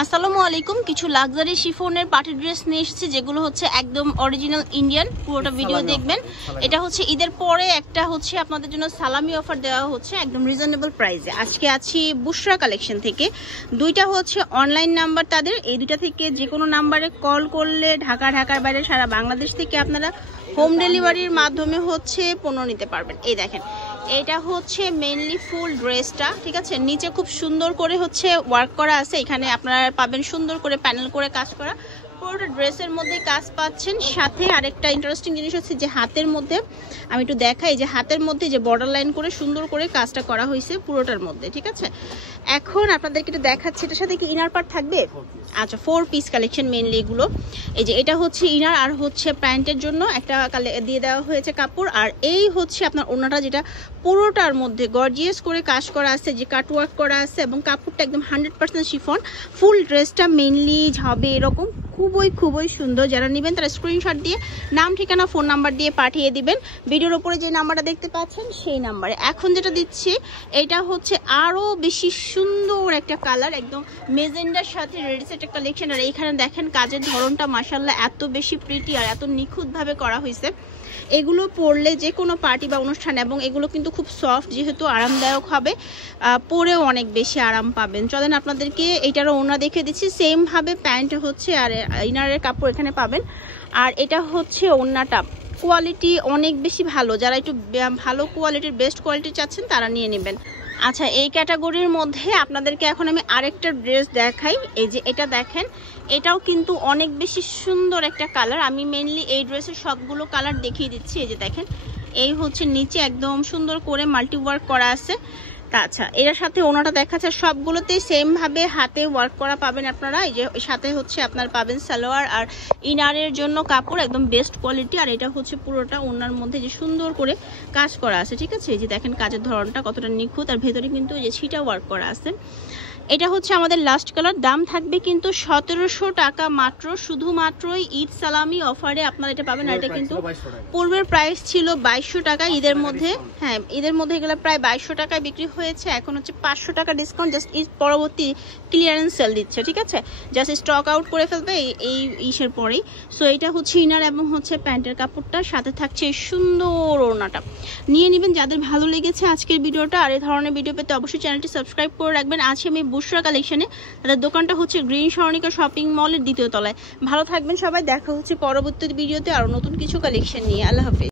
আসসালামু আলাইকুম। কিছু লাক্সারি শিফনের পার্টি ড্রেস নিয়ে এসেছি, যেগুলো হচ্ছে একদম অরিজিনাল ইন্ডিয়ান। পুরোটা ভিডিও দেখবেন। এটা হচ্ছে ঈদের পরে একটা হচ্ছে আপনাদের জন্য সালামি অফার দেওয়া হচ্ছে একদম রিজনেবল প্রাইসে। আজকে আছি বুশরা কালেকশন থেকে। দুইটা হচ্ছে অনলাইন নাম্বার তাদের, এই দুইটা থেকে যে কোনো নাম্বারে কল করলে ঢাকার বাইরে সারা বাংলাদেশ থেকে আপনারা হোম ডেলিভারির মাধ্যমে হচ্ছে পণ্য নিতে পারবেন। এই দেখেন, এটা হচ্ছে মেইনলি ফুল ড্রেসটা, ঠিক আছে। নিচে খুব সুন্দর করে হচ্ছে ওয়ার্ক করা আছে, এখানে আপনারা পাবেন সুন্দর করে প্যানেল করে কাজ করা। পুরোটা ড্রেসের মধ্যে কাজ পাচ্ছেন। সাথে আরেকটা ইন্টারেস্টিং জিনিস হচ্ছে যে হাতের মধ্যে, আমি একটু দেখাই, যে হাতের মধ্যে যে বর্ডার লাইন করে সুন্দর করে কাজটা করা হয়েছে পুরোটার মধ্যে, ঠিক আছে। এখন আপনাদেরকে একটু দেখাচ্ছি, এটার সাথে কি ইনার পার্ট থাকবে? আচ্ছা, 4 পিস কালেকশন মেইনলি এগুলো। এই যে এটা হচ্ছে ইনার, আর হচ্ছে প্যান্টের জন্য একটা দিয়ে দেওয়া হয়েছে কাপড়। আর এই হচ্ছে আপনার ওড়নাটা, যেটা পুরোটার মধ্যে গর্জিয়াস করে কাজ করা আছে, যে কাটওয়ার্ক করা আছে, এবং কাপড়টা একদম 100% শিফন। ফুল ড্রেসটা মেইনলি হবে এরকম, খুবই সুন্দর। যারা নেবেন তারা স্ক্রিনশট দিয়ে নাম, ঠিকানা, ফোন নাম্বার দিয়ে পাঠিয়ে দিবেন ভিডিওর উপরে যে নাম্বারটা দেখতে পাচ্ছেন সেই নাম্বারে। এখন যেটা দিচ্ছি এটা হচ্ছে আরো বেশি সুন্দর একটা কালার, একদম মেজেন্ডার সাথে রেড সেট একটা কালেকশন। আর এইখানে দেখেন কাজের ধরনটা মাশাআল্লাহ এত বেশি প্রিটি আর এত নিখুঁত ভাবে করা হয়েছে। এগুলো পরলে যে কোনো পার্টি বা অনুষ্ঠান, এবং এগুলো কিন্তু খুব সফট, যেহেতু আরামদায়ক হবে, পরেও অনেক বেশি আরাম পাবেন। চলেন আপনাদেরকে এইটারও ওড়না দেখে দিচ্ছি। সেম ভাবে প্যান্ট হচ্ছে আর ইনারের কাপড় এখানে পাবেন। আর এটা হচ্ছে ওড়নাটা, কোয়ালিটি অনেক বেশি ভালো। যারা একটু ভালো কোয়ালিটির, বেস্ট কোয়ালিটি চাচ্ছেন তারা নিয়ে নেবেন। আচ্ছা, এই ক্যাটাগরির মধ্যে আপনাদেরকে এখন আমি আরেকটা ড্রেস দেখাই। এই যে এটা দেখেন, এটাও কিন্তু অনেক বেশি সুন্দর একটা কালার। আমি মেইনলি এই ড্রেসের সবগুলো কালার দেখিয়ে দিচ্ছি। এই যে দেখেন, এই হচ্ছে নিচে একদম সুন্দর করে মাল্টি ওয়ার্ক করা আছে। আচ্ছা, এর সাথে ওনাটা দেখাচ্ছে, সবগুলোতেই সেম ভাবে হাতে ওয়ার্ক করা পাবেন আপনারা। এই যে সাথে হচ্ছে আপনার পাবেন সালোয়ার আর ইনারের জন্য কাপড় একদম বেস্ট কোয়ালিটি। আর এটা হচ্ছে পুরোটা ওনার মধ্যে যে সুন্দর করে কাজ করা আছে, ঠিক আছে। এই যে দেখেন কাজের ধরনটা কতটা নিখুঁত, আর ভেতরে কিন্তু এই যে ছিটা ওয়ার্ক করা আছে। এটা হচ্ছে আমাদের লাস্ট কালার। দাম থাকবে কিন্তু 1700 টাকা মাত্র, শুধুমাত্রই ঈদ সালামি অফারে আপনারা এটা পাবেন। আর এটা কিন্তু পূর্বের প্রাইস ছিল 2200 টাকা। ঈদের মধ্যে, হ্যাঁ ঈদের মধ্যে এগুলো প্রায় 2200 টাকায় বিক্রি হয়েছে। এখন হচ্ছে 500 টাকা ডিসকাউন্ট, জাস্ট ঈদ পরবর্তী ক্লিয়ারেন্স সেল দিচ্ছে, ঠিক আছে। জাস্ট স্টক আউট করে ফেলবে এই ইসের পরেই। সো এটা হচ্ছে ইনার এবং হচ্ছে প্যান্টের কাপড়টা, সাথে থাকছে এই সুন্দর ওড়নাটা। নিয়ে নেবেন যাদের ভালো লেগেছে আজকের ভিডিওটা। আর এই ধরনের ভিডিও পেতে অবশ্যই চ্যানেলটি সাবস্ক্রাইব করে রাখবেন। আজকে আমি বুশরা কালেকশনে, তাদের দোকানটা হচ্ছে গ্রিন স্বর্ণিকা শপিং মলের 2য় তলায়। ভালো থাকবেন সবাই, দেখা হচ্ছে পরবর্তী ভিডিওতে আরো নতুন কিছু কালেকশন নিয়ে। আল্লাহ হাফেজ।